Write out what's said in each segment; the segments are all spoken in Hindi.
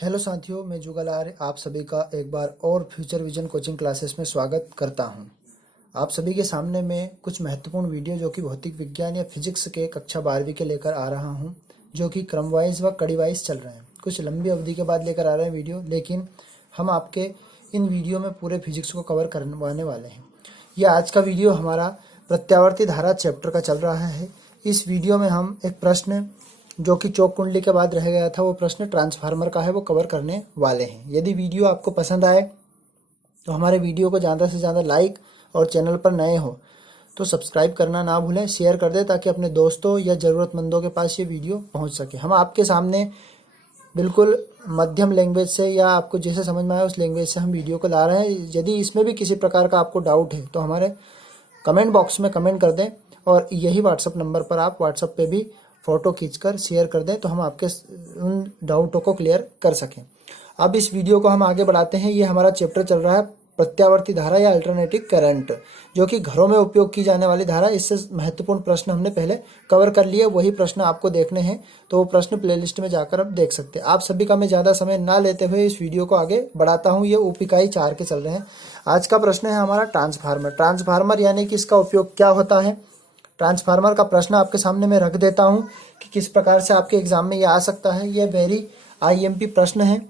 हेलो साथियों, मैं जुगल आर्य आप सभी का एक बार और फ्यूचर विजन कोचिंग क्लासेस में स्वागत करता हूं। आप सभी के सामने मैं कुछ महत्वपूर्ण वीडियो जो कि भौतिक विज्ञान या फिजिक्स के कक्षा 12वीं के लेकर आ रहा हूं, जो कि क्रम वाइज व कड़ी वाइज चल रहे हैं। कुछ लंबी अवधि के बाद लेकर आ रहे हैं वीडियो, लेकिन हम आपके इन वीडियो में पूरे फिजिक्स को कवर करवाने वाले हैं। यह आज का वीडियो हमारा प्रत्यावर्ती धारा चैप्टर का चल रहा है। इस वीडियो में हम एक प्रश्न जो कि चौक कुंडली के बाद रह गया था, वो प्रश्न ट्रांसफार्मर का है, वो कवर करने वाले हैं। यदि वीडियो आपको पसंद आए तो हमारे वीडियो को ज़्यादा से ज़्यादा लाइक और चैनल पर नए हो तो सब्सक्राइब करना ना भूलें, शेयर कर दें ताकि अपने दोस्तों या ज़रूरतमंदों के पास ये वीडियो पहुंच सके। हम आपके सामने बिल्कुल मध्यम लैंग्वेज से या आपको जैसे समझ में आए उस लैंग्वेज से हम वीडियो को ला रहे हैं। यदि इसमें भी किसी प्रकार का आपको डाउट है तो हमारे कमेंट बॉक्स में कमेंट कर दें, और यही व्हाट्सएप नंबर पर आप व्हाट्सएप पे भी फ़ोटो खींचकर शेयर कर दें तो हम आपके उन डाउटों को क्लियर कर सकें। अब इस वीडियो को हम आगे बढ़ाते हैं। ये हमारा चैप्टर चल रहा है प्रत्यावर्ती धारा या अल्टरनेटिंग करंट, जो कि घरों में उपयोग की जाने वाली धारा। इससे महत्वपूर्ण प्रश्न हमने पहले कवर कर लिए, वही प्रश्न आपको देखने हैं तो वो प्रश्न प्लेलिस्ट में जाकर आप देख सकते हैं। आप सभी का मैं ज़्यादा समय ना लेते हुए इस वीडियो को आगे बढ़ाता हूँ। ये उपिकाई 4 के चल रहे हैं। आज का प्रश्न है हमारा ट्रांसफार्मर। ट्रांसफार्मर यानी कि इसका उपयोग क्या होता है। ट्रांसफार्मर का प्रश्न आपके सामने मैं रख देता हूं कि किस प्रकार से आपके एग्जाम में ये आ सकता है। ये वेरी आईएमपी प्रश्न है,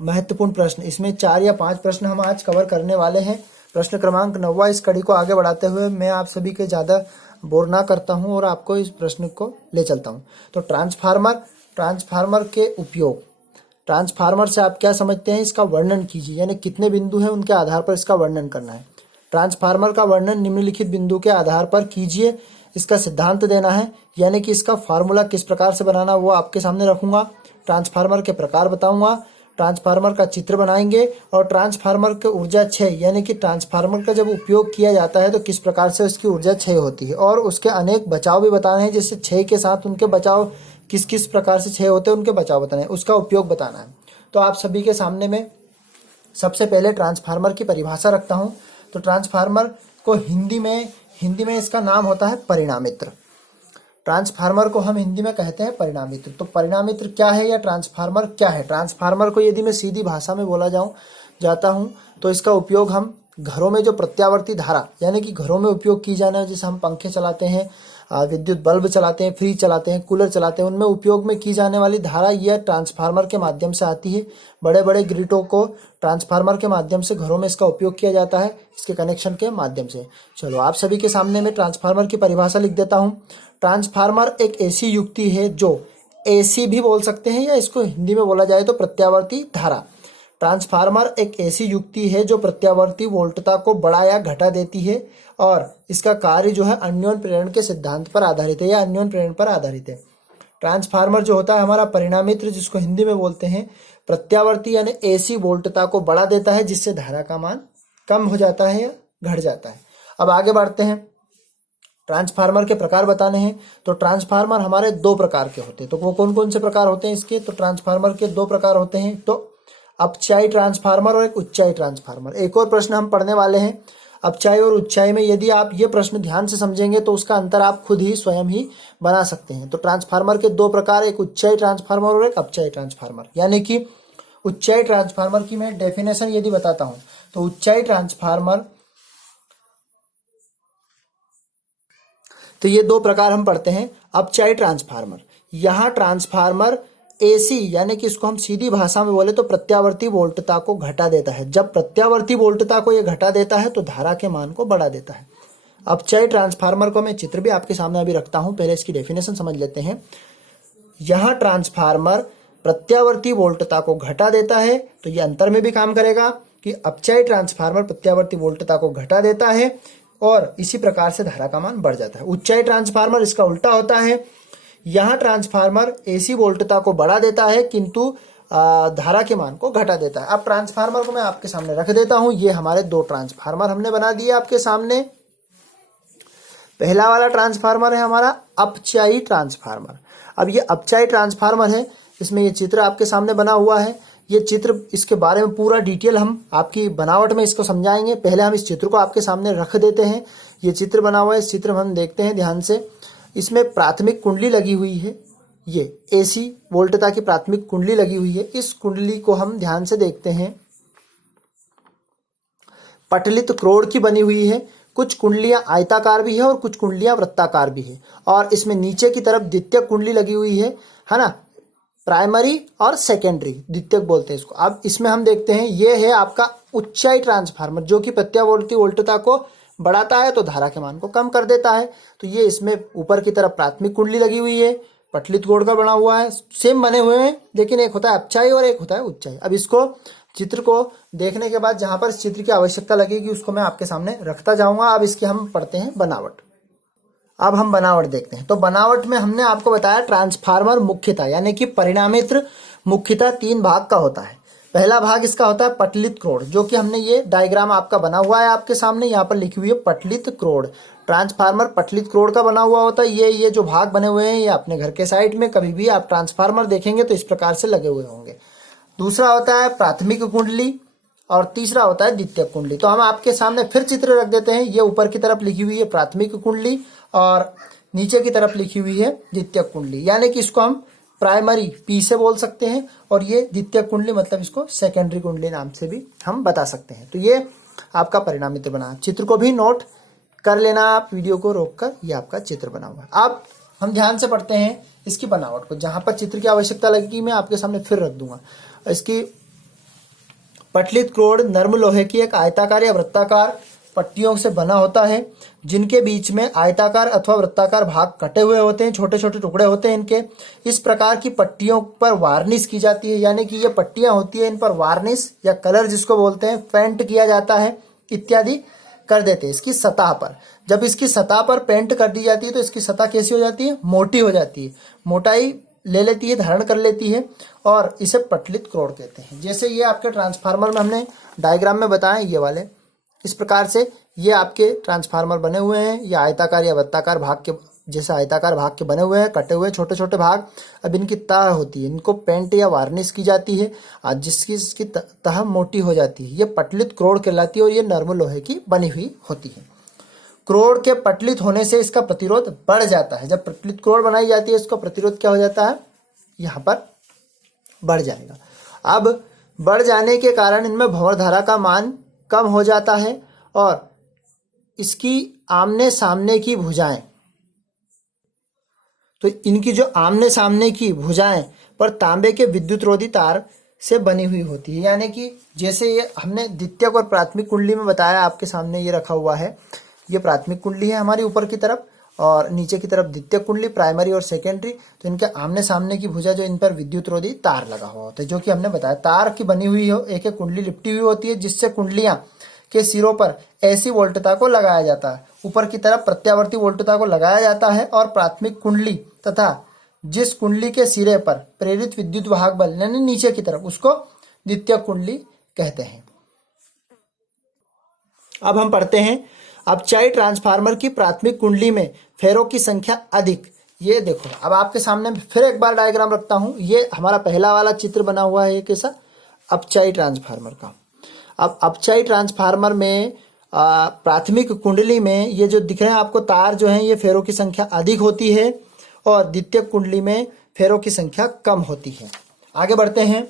महत्वपूर्ण प्रश्न। इसमें 4 या 5 प्रश्न हम आज कवर करने वाले हैं। प्रश्न क्रमांक 9 इस कड़ी को आगे बढ़ाते हुए मैं आप सभी के ज़्यादा बोर ना करता हूं और आपको इस प्रश्न को ले चलता हूं। तो ट्रांसफार्मर के उपयोग, ट्रांसफार्मर से आप क्या समझते हैं, इसका वर्णन कीजिए। यानी कितने बिंदु हैं उनके आधार पर इसका वर्णन करना है। ट्रांसफार्मर का वर्णन निम्नलिखित बिंदु के आधार पर कीजिए। इसका सिद्धांत देना है, यानी कि इसका फार्मूला किस प्रकार से बनाना वो आपके सामने रखूंगा। ट्रांसफार्मर के प्रकार बताऊंगा, ट्रांसफार्मर का चित्र बनाएंगे, और ट्रांसफार्मर के ऊर्जा क्षय यानी कि ट्रांसफार्मर का जब उपयोग किया जाता है तो किस प्रकार से उसकी ऊर्जा क्षय होती है, और उसके अनेक बचाव भी बताने हैं। जैसे क्षय के साथ उनके बचाव किस किस प्रकार से क्षय होते हैं, उनके बचाव बताने हैं, उसका उपयोग बताना है। तो आप सभी के सामने में सबसे पहले ट्रांसफार्मर की परिभाषा रखता हूँ। तो ट्रांसफार्मर को हिंदी में इसका नाम होता है परिणामित्र। ट्रांसफार्मर को हम हिंदी में कहते हैं परिणामित्र। तो परिणामित्र क्या है या ट्रांसफार्मर क्या है। ट्रांसफार्मर को यदि मैं सीधी भाषा में बोला जाता हूँ तो इसका उपयोग हम घरों में जो प्रत्यावर्ती धारा यानी कि घरों में उपयोग की जाने, जैसे हम पंखे चलाते हैं, विद्युत बल्ब चलाते हैं, फ्रिज चलाते हैं, कूलर चलाते हैं, उनमें उपयोग में की जाने वाली धारा यह ट्रांसफार्मर के माध्यम से आती है। बड़े बड़े ग्रिडों को ट्रांसफार्मर के माध्यम से घरों में इसका उपयोग किया जाता है, इसके कनेक्शन के माध्यम से। चलो आप सभी के सामने मैं ट्रांसफार्मर की परिभाषा लिख देता हूँ। ट्रांसफार्मर एक ऐसी युक्ति है जो एसी भी बोल सकते हैं, या इसको हिंदी में बोला जाए तो प्रत्यावर्ती धारा। ट्रांसफार्मर एक ऐसी युक्ति है जो प्रत्यावर्ती वोल्टता को बढ़ा या घटा देती है, और इसका कार्य जो है अन्योन प्रेरण के सिद्धांत पर आधारित है या अन्योन प्रेरण पर आधारित है। ट्रांसफार्मर जो होता है हमारा परिणामित्र, जिसको हिंदी में बोलते हैं प्रत्यावर्ती यानी एसी वोल्टता को बढ़ा देता है, जिससे धारा का मान कम हो जाता है या घट जाता है। अब आगे बढ़ते हैं, ट्रांसफार्मर के प्रकार बताने हैं। तो ट्रांसफार्मर हमारे 2 प्रकार के होते हैं। तो वो कौन कौन से प्रकार होते हैं इसके। तो ट्रांसफार्मर के 2 प्रकार होते हैं, तो अपचाई ट्रांसफार्मर और एक उच्चाई ट्रांसफार्मर। एक और प्रश्न हम पढ़ने वाले हैं अपचाई और उच्चाई में। यदि आप ये प्रश्न ध्यान से समझेंगे तो उसका अंतर आप खुद ही स्वयं ही बना सकते हैं। तो ट्रांसफार्मर के 2 प्रकार, एक उच्चाई ट्रांसफार्मर और एक अपचाई ट्रांसफार्मर। यानी कि उच्चाई ट्रांसफार्मर की मैं डेफिनेशन यदि बताता हूं तो उच्चाई ट्रांसफार्मर, तो ये 2 प्रकार हम पढ़ते हैं। अपचाई ट्रांसफार्मर, यहाँ ट्रांसफार्मर एसी यानी कि इसको हम सीधी भाषा में बोले तो प्रत्यावर्ती वोल्टता को घटा देता है। जब प्रत्यावर्ती वोल्टता को ये घटा देता है तो धारा के मान को बढ़ा देता है। अपचाई ट्रांसफार्मर को मैं चित्र भी आपके सामने अभी रखता हूं, पहले इसकी डेफिनेशन समझ लेते हैं। यहाँ ट्रांसफार्मर प्रत्यावर्ती वोल्टता को घटा देता है, तो ये अंतर में भी काम करेगा कि अपचाई ट्रांसफार्मर प्रत्यावर्ती वोल्टता को घटा देता है और इसी प्रकार से धारा का मान बढ़ जाता है। उच्चाई ट्रांसफार्मर इसका उल्टा होता है। यहाँ ट्रांसफार्मर एसी वोल्टता को बढ़ा देता है किंतु धारा के मान को घटा देता है। अब ट्रांसफार्मर को मैं आपके सामने रख देता हूं। ये हमारे 2 ट्रांसफार्मर हमने बना दिए आपके सामने। पहला वाला ट्रांसफार्मर है हमारा अपचाई ट्रांसफार्मर। अब ये अपचाई ट्रांसफार्मर है, इसमें ये चित्र आपके सामने बना हुआ है। ये चित्र, इसके बारे में पूरा डिटेल हम आपकी बनावट में इसको समझाएंगे। पहले हम इस चित्र को आपके सामने रख देते हैं। ये चित्र बना हुआ है, इस चित्र में हम देखते हैं ध्यान से। इसमें प्राथमिक कुंडली लगी हुई है, ये AC वोल्टता की प्राथमिक कुंडली लगी हुई है। इस कुंडली को हम ध्यान से देखते हैं, पटलित क्रोड़ की बनी हुई है। कुछ कुंडलियां आयताकार भी है और कुछ कुंडलियां वृत्ताकार भी है। और इसमें नीचे की तरफ द्वितीयक कुंडली लगी हुई है ना, प्राइमरी और सेकेंडरी द्वितीयक बोलते हैं इसको। अब इसमें हम देखते हैं, ये है आपका ऊंचाई ट्रांसफार्मर, जो कि प्रत्यावर्ती वोल्टता को बढ़ाता है तो धारा के मान को कम कर देता है। तो ये इसमें ऊपर की तरफ प्राथमिक कुंडली लगी हुई है, पटलित क्रोड़ का बना हुआ है, सेम बने हुए हैं, लेकिन एक होता है अपचाई और एक होता है उच्चाई। अब इसको चित्र को देखने के बाद जहां पर इस चित्र की आवश्यकता लगेगी उसको मैं आपके सामने रखता जाऊंगा। अब इसकी हम पढ़ते हैं बनावट। अब हम बनावट देखते हैं। तो बनावट में हमने आपको बताया ट्रांसफार्मर मुख्यतः यानी कि परिणामित्र मुख्यतः 3 भाग का होता है। पहला भाग इसका होता है पटलित क्रोड़, जो कि हमने ये डायग्राम आपका बना हुआ है आपके सामने, यहाँ पर लिखी हुई है पटलित क्रोड़। ट्रांसफार्मर पटलित क्रोड़ का बना हुआ होता है। ये जो भाग बने हुए हैं ये अपने घर के साइड में कभी भी आप ट्रांसफार्मर देखेंगे तो इस प्रकार से लगे हुए होंगे। दूसरा होता है प्राथमिक कुंडली और तीसरा होता है द्वितीयक कुंडली। तो हम आपके सामने फिर चित्र रख देते हैं। ये ऊपर की तरफ लिखी हुई है प्राथमिक कुंडली और नीचे की तरफ लिखी हुई है द्वितीयक कुंडली, यानी कि इसको हम प्राइमरी P से बोल सकते हैं और ये द्वितीयक कुंडली मतलब इसको सेकेंडरी कुंडली नाम से भी हम बता सकते हैं। तो ये आपका परिणामित्र बना। चित्र को भी नोट कर लेना आप, वीडियो को रोककर, ये आपका चित्र बना हुआ है। अब हम ध्यान से पढ़ते हैं इसकी बनावट को। जहां पर चित्र की आवश्यकता लगेगी मैं आपके सामने फिर रख दूंगा। इसकी पटलित क्रोड़ नर्म लोहे की एक आयताकार या वृत्ताकार पट्टियों से बना होता है, जिनके बीच में आयताकार अथवा वृत्ताकार भाग कटे हुए होते हैं, छोटे छोटे टुकड़े होते हैं इनके। इस प्रकार की पट्टियों पर वार्निश की जाती है, यानी कि ये पट्टियां होती है, इन पर वार्निश या कलर जिसको बोलते हैं पेंट किया जाता है इत्यादि कर देते हैं इसकी सतह पर। जब इसकी सतह पर पेंट कर दी जाती है तो इसकी सतह कैसी हो जाती है, मोटी हो जाती है, मोटाई ले लेती है, धारण कर लेती है और इसे पटलित क्रोड़ कहते हैं। जैसे ये आपके ट्रांसफार्मर में हमने डायग्राम में बताया, ये वाले इस प्रकार से ये आपके ट्रांसफार्मर बने हुए हैं। ये आयताकार या वृत्ताकार भाग के, जैसे आयताकार भाग के बने हुए हैं, कटे हुए छोटे छोटे भाग। अब इनकी तह होती है, इनको पेंट या वार्निश की जाती है, जिसकी तह मोटी हो जाती है। ये पटलित क्रोड़ कहलाती है और ये नर्म लोहे की बनी हुई होती है। क्रोड़ के पटलित होने से इसका प्रतिरोध बढ़ जाता है। जब पटलित क्रोड़ बनाई जाती है इसका प्रतिरोध क्या हो जाता है, यहाँ पर बढ़ जाएगा। अब बढ़ जाने के कारण इनमें भंवर धारा का मान कम हो जाता है और इसकी आमने सामने की भुजाएं, तो इनकी जो आमने सामने की भुजाएं पर तांबे के विद्युत रोधी तार से बनी हुई होती है। यानी कि जैसे ये हमने द्वितीयक और प्राथमिक कुंडली में बताया, आपके सामने ये रखा हुआ है, ये प्राथमिक कुंडली है हमारी ऊपर की तरफ और नीचे की तरफ द्वितीयक कुंडली प्राइमरी और सेकेंडरी। तो इनके आमने सामने की भुजा जो इन पर विद्युत रोधी तार लगा हुआ होता है, जो कि हमने बताया तार की बनी हुई हो, एक एक कुंडली लिपटी हुई होती है, जिससे कुंडलियां के सिरों पर ऐसी वोल्टता को लगाया जाता है। ऊपर की तरफ प्रत्यावर्ती वोल्टता को लगाया जाता है और प्राथमिक कुंडली तथा जिस कुंडली के सिरे पर प्रेरित विद्युत वाहक बल यानी नीचे की तरफ, उसको द्वितीयक कुंडली कहते हैं। अब हम पढ़ते हैं अपचाई ट्रांसफार्मर की प्राथमिक कुंडली में फेरों की संख्या अधिक। ये देखो, अब आपके सामने फिर एक बार डायग्राम रखता हूं। ये हमारा पहला वाला चित्र बना हुआ है कैसा, अपचाई ट्रांसफार्मर का। अब अपचाई ट्रांसफार्मर में प्राथमिक कुंडली में ये जो दिख रहे हैं आपको तार जो हैं, ये फेरों की संख्या अधिक होती है और द्वितीयक कुंडली में फेरों की संख्या कम होती है। आगे बढ़ते हैं।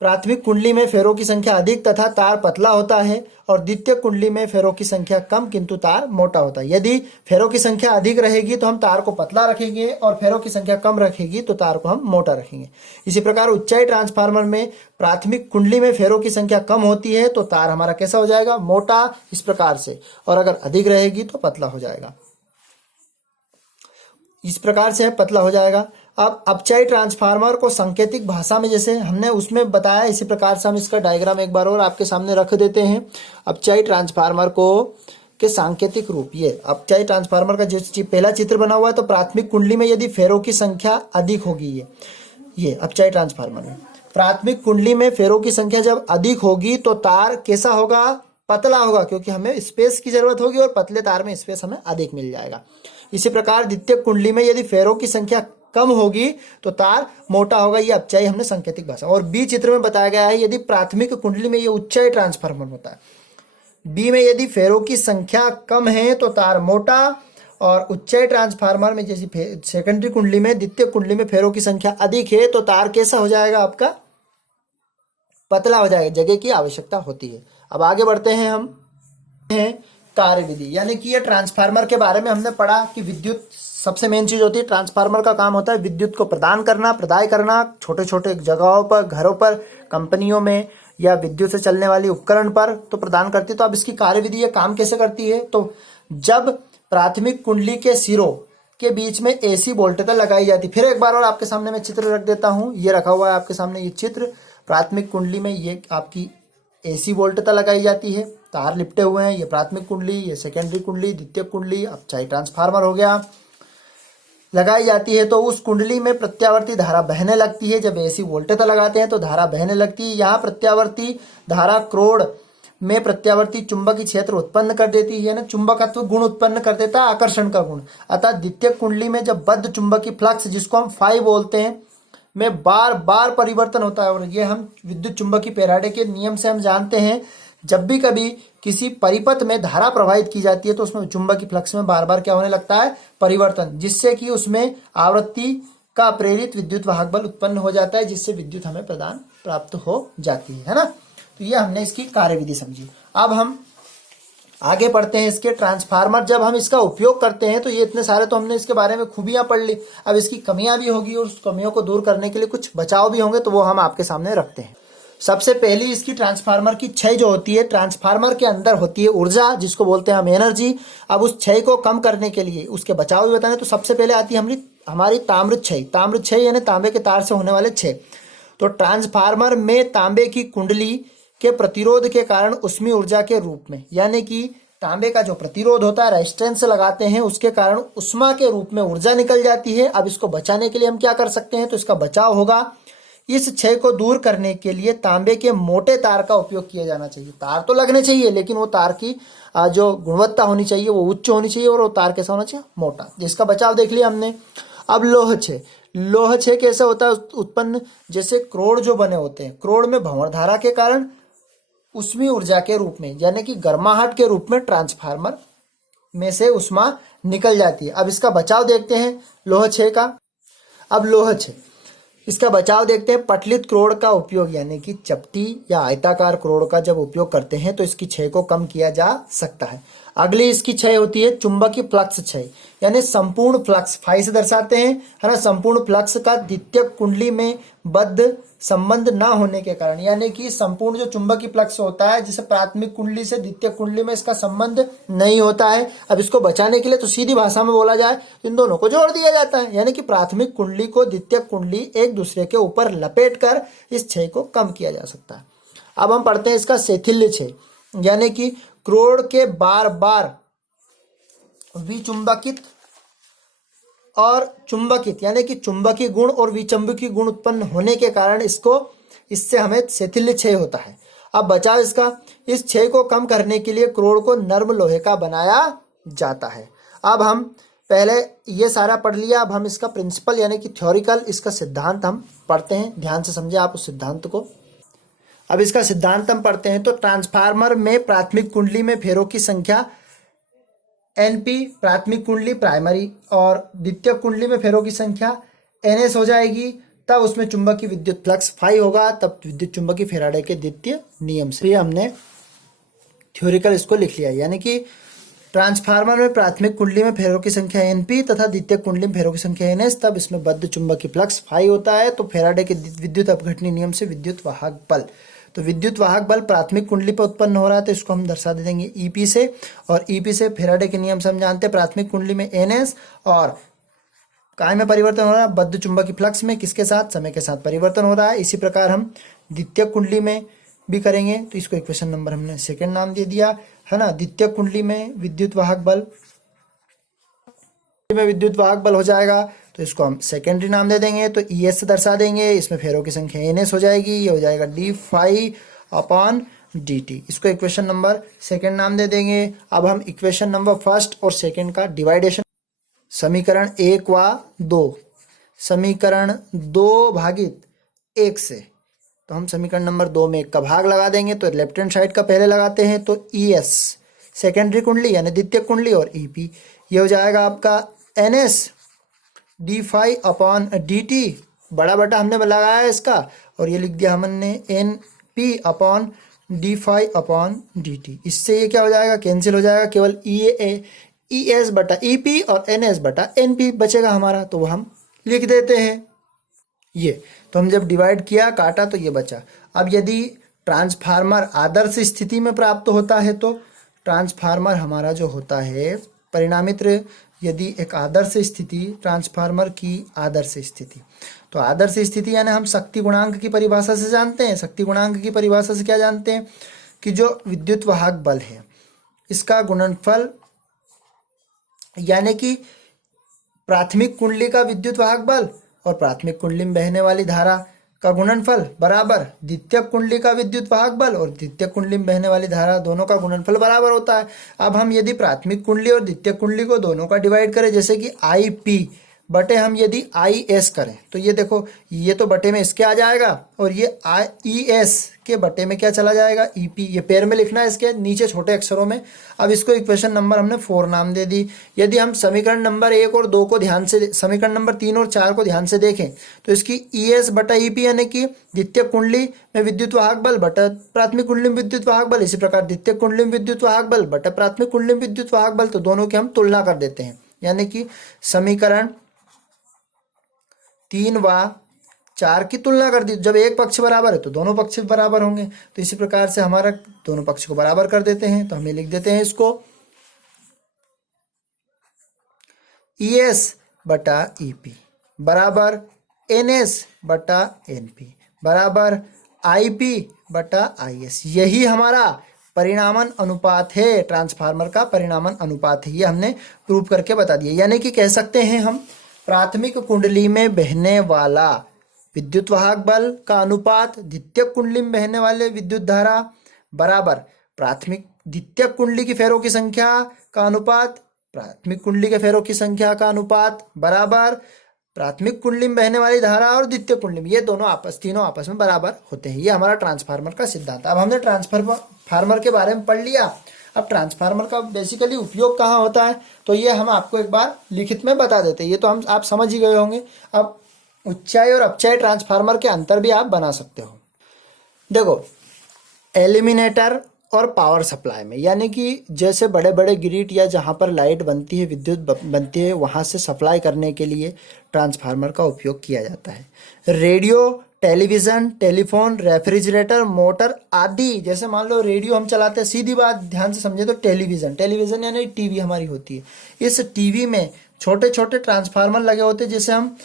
प्राथमिक कुंडली में फेरों की संख्या अधिक तथा तार पतला होता है और द्वितीयक कुंडली में फेरों की संख्या कम किंतु तार मोटा होता है। यदि फेरों की संख्या अधिक रहेगी तो हम तार को पतला रखेंगे और फेरों की संख्या कम रखेगी तो तार को हम मोटा रखेंगे। इसी प्रकार उच्चाई ट्रांसफार्मर में प्राथमिक कुंडली में फेरों की संख्या कम होती है तो तार हमारा कैसा हो जाएगा, मोटा, इस प्रकार से, और अगर अधिक रहेगी तो पतला हो जाएगा, इस प्रकार से पतला हो जाएगा। अब अपचाई ट्रांसफार्मर को सांकेतिक भाषा में जैसे हमने उसमें बताया, इसी प्रकार से हम इसका डायग्राम एक बार और आपके सामने रख देते हैं। अपचाई ट्रांसफार्मर को के सांकेतिक रूप, ये अपचाई ट्रांसफार्मर का जो पहला चित्र बना हुआ है, तो प्राथमिक कुंडली में यदि फेरों की संख्या अधिक होगी, ये अपचाई ट्रांसफार्मर में प्राथमिक कुंडली में फेरों की संख्या जब अधिक होगी तो तार कैसा होगा, पतला होगा, क्योंकि हमें स्पेस की जरूरत होगी और पतले तार में स्पेस हमें अधिक मिल जाएगा। इसी प्रकार द्वितीयक कुंडली में यदि फेरों की संख्या कम होगी तो तार मोटा होगा। ये अपचाई हमने सांकेतिक भाषा। और बी चित्र में बताया गया है, यदि प्राथमिक कुंडली में ये उच्चाई ट्रांसफार्मर होता है, बी में यदि फेरों की संख्या कम है तो तार मोटा और उच्चय ट्रांसफार्मर में जैसे सेकेंडरी कुंडली में द्वितीयक कुंडली में फेरों की संख्या अधिक है तो तार कैसा हो जाएगा आपका, पतला हो जाएगा, जगह की आवश्यकता होती है। अब आगे बढ़ते हैं हम कार्य विधि, यानी कि ये ट्रांसफार्मर के बारे में हमने पढ़ा कि विद्युत सबसे मेन चीज होती है। ट्रांसफार्मर का काम होता है विद्युत को प्रदान करना, प्रदाय करना छोटे छोटे जगहों पर, घरों पर, कंपनियों में या विद्युत से चलने वाली उपकरण पर तो प्रदान करती है। तो अब इसकी कार्यविधि ये काम कैसे करती है, तो जब प्राथमिक कुंडली के सिरों के बीच में एसी वोल्टेज लगाई जाती। फिर एक बार और आपके सामने मैं चित्र रख देता हूं, ये रखा हुआ है आपके सामने ये चित्र। प्राथमिक कुंडली में ये आपकी एसी वोल्टेज लगाई जाती है, तार लिपटे हुए हैं, ये प्राथमिक कुंडली, ये सेकेंडरी कुंडली, द्वितीय कुंडली, अब चाहे ट्रांसफार्मर हो गया, लगाई जाती है। तो उस कुंडली में प्रत्यावर्ती धारा बहने लगती है। जब एसी वोल्टेज लगाते हैं तो धारा बहने लगती है। यहाँ प्रत्यावर्ती धारा क्रोड में प्रत्यावर्ती चुंबकीय क्षेत्र उत्पन्न कर देती है ना, चुंबकत्व गुण उत्पन्न कर देता है, आकर्षण का गुण। अतः द्वितीय कुंडली में जब बद्ध चुंबकीय फ्लक्स, जिसको हम फाई बोलते हैं, में बार बार परिवर्तन होता है। और ये हम विद्युत चुंबकीय फैराडे के नियम से हम जानते हैं, जब भी कभी किसी परिपथ में धारा प्रवाहित की जाती है तो उसमें चुंबकीय फ्लक्स में बार बार क्या होने लगता है, परिवर्तन, जिससे कि उसमें आवृत्ति का प्रेरित विद्युत वाहक बल उत्पन्न हो जाता है, जिससे विद्युत हमें प्रदान प्राप्त हो जाती है ना। तो ये हमने इसकी कार्यविधि समझी। अब हम आगे पढ़ते हैं इसके ट्रांसफार्मर। जब हम इसका उपयोग करते हैं तो ये इतने सारे तो हमने इसके बारे में खूबियां पढ़ ली, अब इसकी कमियां भी होगी और उस कमियों को दूर करने के लिए कुछ बचाव भी होंगे, तो वो हम आपके सामने रखते हैं। सबसे पहली इसकी ट्रांसफार्मर की क्षय जो होती है, ट्रांसफार्मर के अंदर होती है ऊर्जा, जिसको बोलते हैं हम एनर्जी। अब उस क्षय को कम करने के लिए उसके बचाव भी बताने, तो सबसे पहले आती है हमारी ताम्र क्षय। ताम्र क्षय यानी तांबे के तार से होने वाले क्षय। तो ट्रांसफार्मर में तांबे की कुंडली के प्रतिरोध के कारण उष्मीय ऊर्जा के रूप में, यानी कि तांबे का जो प्रतिरोध होता है, रेजिस्टेंस लगाते हैं, उसके कारण उष्मा के रूप में ऊर्जा निकल जाती है। अब इसको बचाने के लिए हम क्या कर सकते हैं, तो इसका बचाव होगा। इस क्षय को दूर करने के लिए तांबे के मोटे तार का उपयोग किया जाना चाहिए। तार तो लगने चाहिए, लेकिन वो तार की जो गुणवत्ता होनी चाहिए वो उच्च होनी चाहिए, और वो तार कैसा होना चाहिए, मोटा। जिसका बचाव देख लिया हमने। अब लोह क्षय। लोह क्षय कैसे होता है उत्पन्न, जैसे क्रोड जो बने होते हैं, क्रोड में भंवर धारा के कारण उष्मीय ऊर्जा के रूप में, यानी कि गर्माहट के रूप में ट्रांसफार्मर में से उष्मा निकल जाती है। अब इसका बचाव देखते हैं लोह क्षय का। अब लोह क्षय, इसका बचाव देखते हैं। पटलित क्रोड का उपयोग, यानी कि चपटी या आयताकार क्रोड का जब उपयोग करते हैं तो इसकी क्षय को कम किया जा सकता है। अगली इसकी क्षय होती है चुंबकीय फ्लक्स क्षय, यानी संपूर्ण फ्लक्स, फाई से दर्शाते हैं, है ना। संपूर्ण फ्लक्स का द्वितीय कुंडली में बद्ध संबंध ना होने के कारण, यानी कि संपूर्ण जो चुंबकीय फ्लक्स होता है, जिसे प्राथमिक कुंडली से द्वितीय कुंडली में इसका संबंध नहीं होता है। अब इसको बचाने के लिए तो सीधी भाषा में बोला जाए इन दोनों को जोड़ दिया जाता है, यानी कि प्राथमिक कुंडली को द्वितीय कुंडली एक दूसरे के ऊपर लपेट कर इस क्षय को कम किया जा सकता है। अब हम पढ़ते हैं इसका शैथिल्य क्षय, यानी कि क्रोड के बार बार विचुंबकित और चुंबकित, यानी कि चुंबकीय गुण और विचुंबकीय गुण उत्पन्न होने के कारण इससे हमें शैथिल्य क्षय होता है। अब बचाव इसका, इस क्षय को कम करने के लिए क्रोड को नर्म लोहे का बनाया जाता है। अब हम पहले ये सारा पढ़ लिया, अब हम इसका प्रिंसिपल यानी कि थ्योरिकल, इसका सिद्धांत हम पढ़ते हैं। ध्यान से समझे आप उस सिद्धांत को। अब इसका सिद्धांत हम पढ़ते हैं। तो ट्रांसफार्मर में प्राथमिक कुंडली में फेरों की संख्या NP, प्राथमिक कुंडली प्राइमरी, और द्वितीय कुंडली में फेरों की संख्या NS हो जाएगी। तब उसमें चुंबकीय विद्युत फ्लक्स फाई होगा, तब विद्युत चुंबकीय फैराडे के द्वितीय नियम से। हमने थ्योरिकल इसको लिख लिया, यानी कि ट्रांसफार्मर में प्राथमिक कुंडली में फेरों की संख्या NP तथा द्वितीय कुंडली में फेरों की संख्या NS, तब इसमें बद्ध चुंबकीय फ्लक्स फाई होता है। तो फैराडे के विद्युत अपघटनी नियम से विद्युत वाहक बल, तो विद्युत वाहक बल प्राथमिक कुंडली पर उत्पन्न हो रहा है, तो इसको हम दर्शा दे देंगे EP से, और EP से फैराडे के नियम से हम जानते हैं प्राथमिक कुंडली में NS, और काय में परिवर्तन हो रहा है, बद्ध चुंबकीय फ्लक्स में, किसके साथ, समय के साथ परिवर्तन हो रहा है। इसी प्रकार हम द्वितीय कुंडली में भी करेंगे, तो इसको इक्वेशन नंबर हमने सेकंड नाम दे दिया, है ना। द्वितीय कुंडली में विद्युत वाहक बल हो जाएगा, तो इसको हम सेकेंडरी नाम दे देंगे, तो ES से दर्शा देंगे। इसमें फेरों की संख्या NS हो जाएगी, ये हो जाएगा d phi अपॉन dt। इसको इक्वेशन नंबर सेकंड नाम दे देंगे। अब हम इक्वेशन नंबर फर्स्ट और सेकंड का डिवाइडेशन, समीकरण 1 व 2, समीकरण 2 भागित 1 से, तो हम समीकरण नंबर 2 में 1 का भाग लगा देंगे। तो लेफ्ट हैंड साइड का पहले लगाते हैं, तो ES सेकेंडरी कुंडली यानी द्वितीय कुंडली, और EP ये हो जाएगा आपका NS d∅/dt, बड़ा बटा हमने लगाया है इसका, और ये लिख दिया हमने NP/d∅/dt। इससे ये क्या हो जाएगा, कैंसिल हो जाएगा, केवल ES/EP और NS/NP बचेगा हमारा, तो वो हम लिख देते हैं। ये तो हम जब डिवाइड किया, काटा, तो ये बचा। अब यदि ट्रांसफार्मर आदर्श स्थिति में प्राप्त होता है तो ट्रांसफार्मर हमारा जो होता है परिणामित्र, यदि एक आदर्श स्थिति, ट्रांसफार्मर की आदर्श स्थिति, तो आदर्श स्थिति यानी हम शक्ति गुणांक की परिभाषा से जानते हैं। शक्ति गुणांक की परिभाषा से क्या जानते हैं कि जो विद्युत वाहक बल है इसका गुणनफल, यानी कि प्राथमिक कुंडली का विद्युत वाहक बल और प्राथमिक कुंडली में बहने वाली धारा का गुणनफल बराबर द्वितीयक कुंडली का विद्युत वाहक बल और द्वितीयक कुंडली में बहने वाली धारा, दोनों का गुणनफल बराबर होता है। अब हम यदि प्राथमिक कुंडली और द्वितीयक कुंडली को दोनों का डिवाइड करें, जैसे कि IP बटे हम यदि IS करें, तो ये देखो, ये तो बटे में इसके आ जाएगा और ये ES के बटे में क्या चला जाएगा, EP। ये पैर में लिखना है इसके नीचे छोटे अक्षरों में। अब इसको इक्वेशन नंबर हमने 4 नाम दे दी। यदि हम समीकरण नंबर 1 और 2 को ध्यान से, समीकरण नंबर 3 और 4 को ध्यान से देखें तो इसकी ES/EP यानी कि द्वितीय कुंडली में विद्युत वाहक बल बटा प्राथमिक कुंडली में विद्युत वाहक बल, इसी प्रकार द्वितीय कुंडली में विद्युत वाहक बल बटा प्राथमिक कुंडली में विद्युत वाहक बल, तो दोनों की हम तुलना कर देते हैं। यानी कि समीकरण 3 व 4 की तुलना कर दी। जब एक पक्ष बराबर है तो दोनों पक्ष बराबर होंगे, तो इसी प्रकार से हमारा दोनों पक्ष को बराबर कर देते हैं। तो हम लिख देते हैं इसको ES/EP बराबर NS/NP बराबर IP/IS। यही हमारा परिणामन अनुपात है, ट्रांसफार्मर का परिणामन अनुपात है। ये हमने प्रूव करके बता दिया। यानी कि कह सकते हैं हम प्राथमिक कुंडली में बहने वाला विद्युत वाहक बल का अनुपात द्वितीयक कुंडली में बहने वाले विद्युत धारा बराबर प्राथमिक द्वितीयक कुंडली की फेरों की संख्या का अनुपात प्राथमिक कुंडली के फेरों की संख्या का अनुपात बराबर प्राथमिक कुंडली में बहने वाली धारा और द्वितीय कुंडली में, ये तीनों आपस में बराबर होते हैं। ये हमारा ट्रांसफार्मर का सिद्धांत। अब हमने ट्रांसफार्मर के बारे में पढ़ लिया। अब ट्रांसफार्मर का बेसिकली उपयोग कहाँ होता है, तो ये हम आपको एक बार लिखित में बता देते हैं। ये तो आप समझ ही गए होंगे। अब उच्चाई और अपचाई ट्रांसफार्मर के अंतर भी आप बना सकते हो। देखो, एलिमिनेटर और पावर सप्लाई में, यानी कि जैसे बड़े बड़े ग्रिड या जहाँ पर लाइट बनती है, विद्युत बनती है, वहाँ से सप्लाई करने के लिए ट्रांसफार्मर का उपयोग किया जाता है। Radio, television, telephone, refrigerator, motor आदि, जैसे मान लो रेडियो हम चलाते हैं, सीधी बात ध्यान से समझे तो टेलीविज़न यानी टीवी हमारी होती है। इस टीवी में छोटे छोटे ट्रांसफार्मर लगे होते हैं। जैसे हम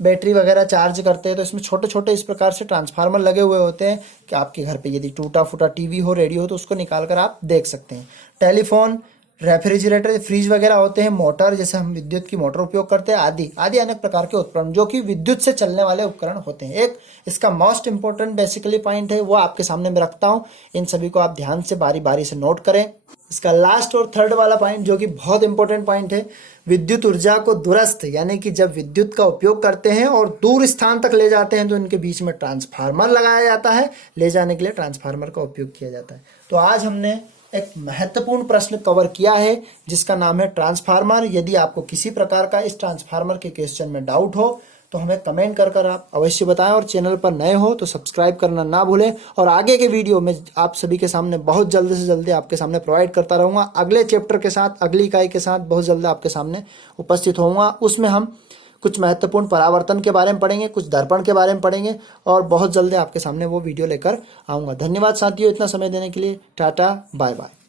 बैटरी वगैरह चार्ज करते हैं तो इसमें छोटे छोटे इस प्रकार से ट्रांसफार्मर लगे हुए होते हैं कि आपके घर पे यदि टूटा फूटा टीवी हो, रेडियो हो, तो उसको निकाल कर आप देख सकते हैं। टेलीफोन, रेफ्रिजरेटर, फ्रिज वगैरह होते हैं। मोटर, जैसे हम विद्युत की मोटर उपयोग करते हैं, आदि अनेक प्रकार के उपकरण जो कि विद्युत से चलने वाले उपकरण होते हैं। एक इसका मोस्ट इंपॉर्टेंट बेसिकली पॉइंट है, वो आपके सामने मैं रखता हूँ। इन सभी को आप ध्यान से बारी बारी से नोट करें। इसका लास्ट और थर्ड वाला पॉइंट जो कि बहुत इंपॉर्टेंट पॉइंट है, विद्युत ऊर्जा को दूरस्थ, यानी कि जब विद्युत का उपयोग करते हैं और दूर स्थान तक ले जाते हैं तो इनके बीच में ट्रांसफार्मर लगाया जाता है। ले जाने के लिए ट्रांसफार्मर का उपयोग किया जाता है। तो आज हमने एक महत्वपूर्ण प्रश्न कवर किया है जिसका नाम है ट्रांसफार्मर। यदि आपको किसी प्रकार का इस ट्रांसफार्मर के क्वेश्चन में डाउट हो तो हमें कमेंट कर आप अवश्य बताएं, और चैनल पर नए हो तो सब्सक्राइब करना ना भूलें। और आगे के वीडियो में आप सभी के सामने बहुत जल्दी से जल्दी आपके सामने प्रोवाइड करता रहूँगा। अगले चैप्टर के साथ, अगली इकाई के साथ बहुत जल्दी आपके सामने उपस्थित होऊंगा। उसमें हम कुछ महत्वपूर्ण परावर्तन के बारे में पढ़ेंगे, कुछ दर्पण के बारे में पढ़ेंगे, और बहुत जल्दी आपके सामने वो वीडियो लेकर आऊँगा। धन्यवाद साथियों, इतना समय देने के लिए। Tata, bye bye.